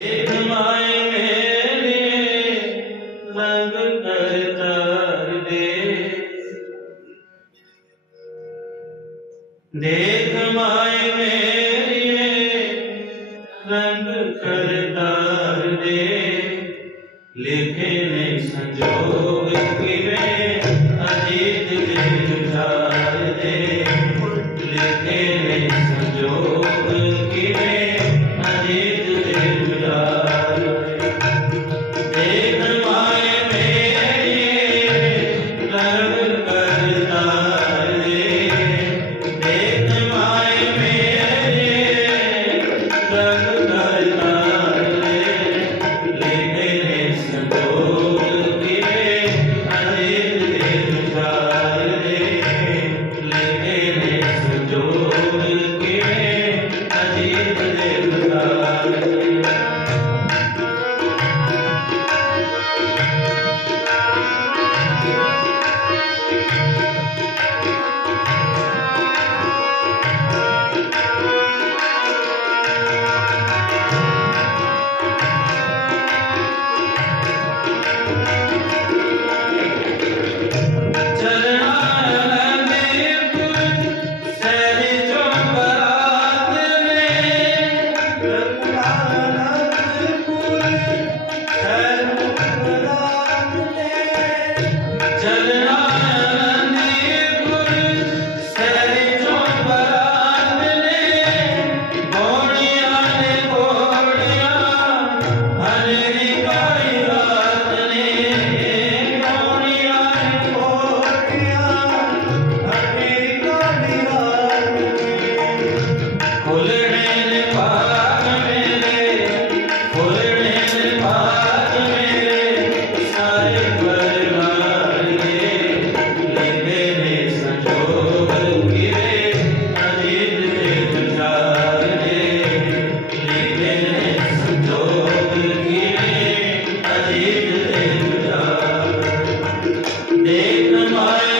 Take my Amém.